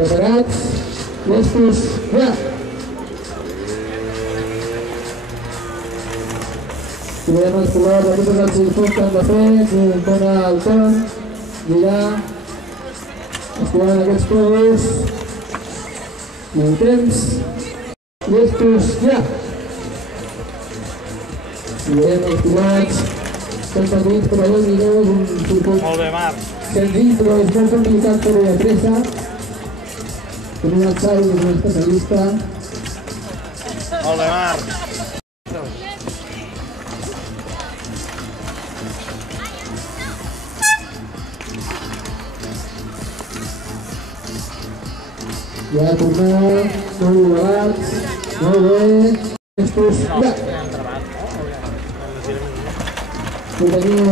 Preparats? Llestos? Ja! Tirem els colors de tots els circuits que han de fer, dona el torn, girar, escolant aquests colors, i el temps, llestos, ja! Tirem els pilots, estan petits però bé, és un circuit senzill però és molt complicat per la pressa. Tenim el Xavi, és un especialista. Molt bé, Marc. Ja tornar, molt igualats, molt bé, estos, ja! I teniu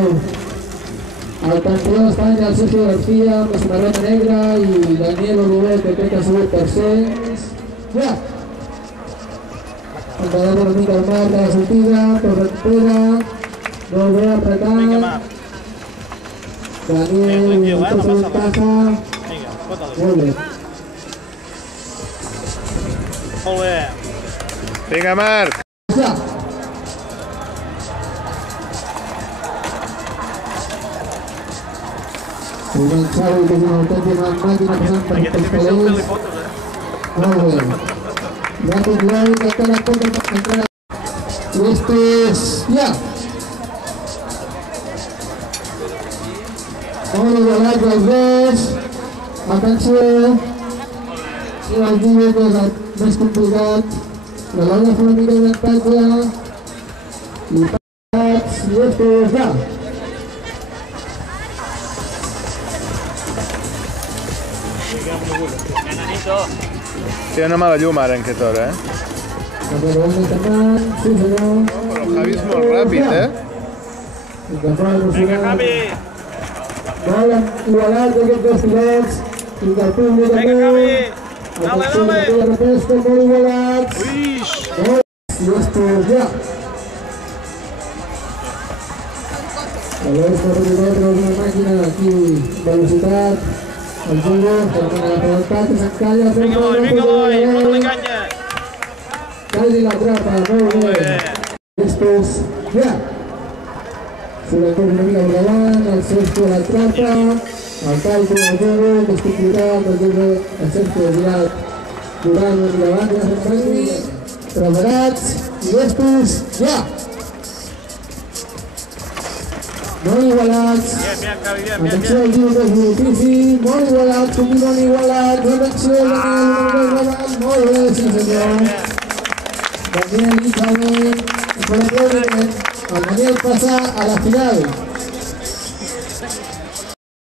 el campió d'Espanya, el Sergio García, amb la samarreta negra, i Daniel Oliver, que crec que ha sigut tercer, ja! Entrarem una mica al marc de la sortida, per recupera, molt bé, apretat, Daniel, el segon passa, molt bé. Molt bé. Vinga, Marc. Ja. Un Xavi que és una autèntica màquina passant per els palets. Molt bé. Ràpid Lloyd, encara pot entrar. Llestos, ja. Molt igualat els dos. Atenció. Si el llibre que és el més complicat, la Laura fa una mica d'avantatge, i pats, llestos, ja! Té una mala llum ara en aquest hora, Acabem endavant, sí senyor. Però el Javi és molt ràpid, Vinga, Javi! Molt igualat aquests dos pilots, i que el públic també. Atenció, que la repesca, molt igualats. Llestos, ja! El Oscar Rodríguez és una màquina aquí, velocitat, el jugo, per l'apretat, que s'encalla. Vinga, Eloi, fot-li canya! Quasi la trapa, molt bé. Llestos, ja! Sobretot una mica al davant, el Sergio a la trapa, el Taito, el Jero, que és complicat, el Sergio girat durant una mica abans, ja fem canvi. Preparats, llestos, ja! Molt igualats. Atenció al giro que és moltíssim, molt igualats, continuen igualats, atenció, molt bé, sí senyor. Daniel i Javi, el Daniel passa a la final.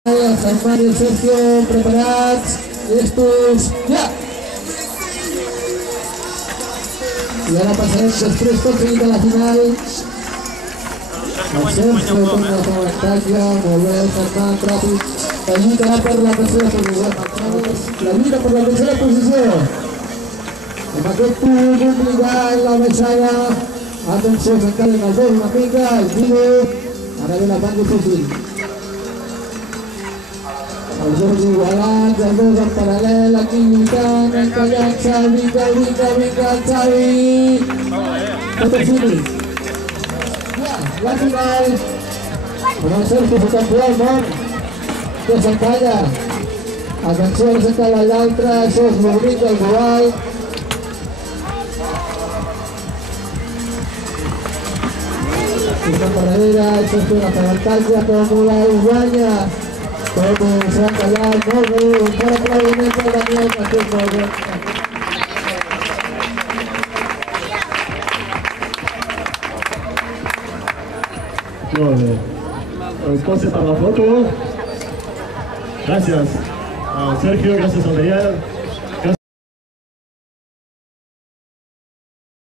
El Germán i el Sergio preparats, llestos, ja! I ara passarem després tot seguit a la final. El Sergio torna a l'avantatge, molt bé, el Germán ràpid. La lluita per la tercera posició. La lluita per la tercera posició. Amb aquest punt complicat, la baixada. Atenció, s'encallen els dos una mica, el giro. Ara ve la part difícil. Els dos igualats, els dos en paral·lel, aquí lluitant, encallant-se, vinga, Xavi! Tot el finish. Ja, la final. Amb el Sergio, el campió del món, que s'encalla. Atenció, s'encalla l'altre, això és molt bonic, el global. Una paradera, això és una avantatge, com la guanya. Com s'ha encallat, molt bé, un fort aplaudiment per Daniel, que ha fet molt bé. Muy bien. Entonces para la foto. Gracias a Sergio, gracias a Daniel.